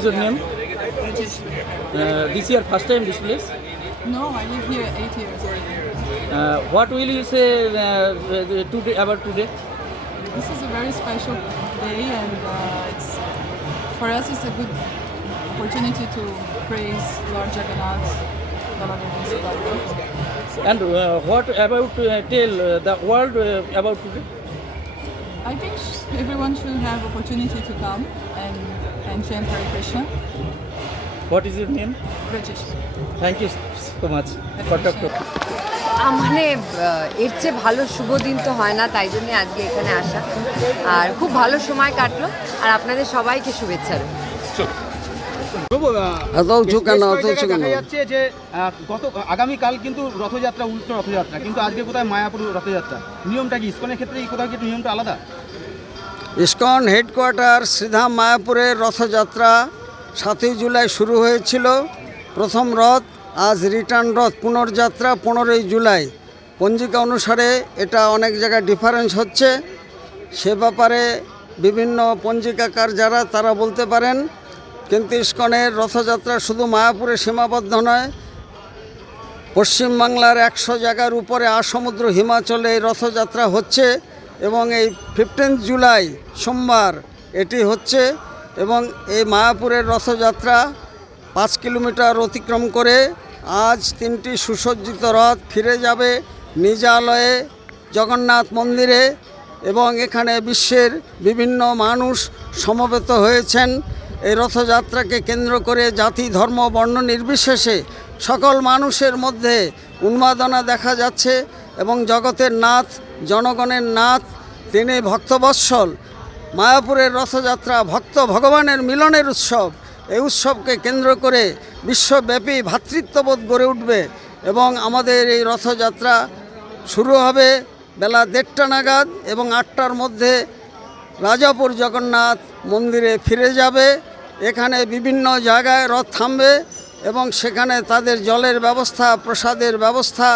is your name? Uh, this year first time this place. No, I live here eight years. Uh, what will you say uh, today about today? This is a very special day, and uh, it's for us. It's a good opportunity to praise Lord Jagannath. And uh, what about uh, tell uh, the world uh, about today? I think everyone should have opportunity to come and and chant Hare Krishna. What is your name? British. Thank you so much. For talking. মানে এর চেয়ে ভালো শুভ দিন তো হয় না তাই জন্য আজকে এখানে আসা। আর খুব ভালো সময় কাটলো আর আপনাদের সবাইকে শুভেচ্ছা যাচ্ছে যে গত আগামীকাল কিন্তু রথযাত্রা উল্টো রথযাত্রা কিন্তু আজকে কোথায় মায়াপুর রথযাত্রা? নিয়মটা কি? ইস্কনের ক্ষেত্রে কোথাও কি নিয়মটা আলাদা? ইস্কন হেডকোয়ার্টার শ্রীধাম মায়াপুরের রথযাত্রা সাতই জুলাই শুরু হয়েছিল। প্রথম রথ আজ রিটার্ন রথ, পুনর্যাত্রা পনেরোই জুলাই। পঞ্জিকা অনুসারে এটা অনেক জায়গায় ডিফারেন্স হচ্ছে। সে ব্যাপারে বিভিন্ন পঞ্জিকাকার যারা, তারা বলতে পারেন, কিন্তু ইস্কনের রথযাত্রা শুধু মায়াপুরে সীমাবদ্ধ নয়, পশ্চিমবাংলার একশো জায়গার উপরে আসমুদ্র হিমাচলে এই রথযাত্রা হচ্ছে। এবং এই ফিফটিন্থ জুলাই সোমবার এটি হচ্ছে এবং এই মায়াপুরের রথযাত্রা পাঁচ কিলোমিটার অতিক্রম করে আজ তিনটি সুসজ্জিত রথ ফিরে যাবে নিজালয়ে জগন্নাথ মন্দিরে এবং এখানে বিশ্বের বিভিন্ন মানুষ সমবেত হয়েছেন। এই রথযাত্রাকে কেন্দ্র করে জাতি, ধর্ম, বর্ণ নির্বিশেষে সকল মানুষের মধ্যে উন্মাদনা দেখা যাচ্ছে এবং জগতের নাথ জনগণের নাথ তিনি ভক্তবৎসল, মায়াপুরের রথযাত্রা, ভক্ত ভগবানের মিলনের উৎসব, এই উৎসবকে কেন্দ্র করে বিশ্বব্যাপী ভ্রাতৃত্ববোধ গড়ে উঠবে এবং আমাদের এই রথযাত্রা শুরু হবে বেলা দেড়টা নাগাদ এবং আটটার মধ্যে রাজাপুর জগন্নাথ মন্দিরে ফিরে যাবে। এখানে বিভিন্ন জায়গায় রথ থামবে এবং সেখানে তাদের জলের ব্যবস্থা, প্রসাদের ব্যবস্থা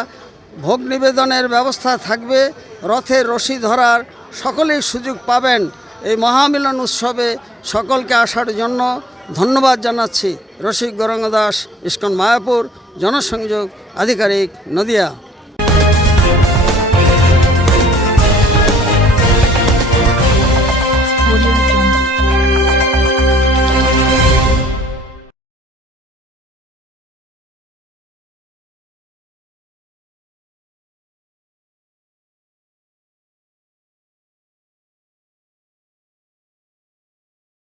ভোগ নিবেদনের ব্যবস্থা থাকবে রথে রশি ধরার সকলেই সুযোগ পাবেন এই মহামিলন উৎসবে সকলকে আসার জন্য ধন্যবাদ জানাচ্ছি রসিক গরঙ্গ দাস, ইস্কন মায়াপুর, জনসংযোগ আধিকারিক নদিয়া।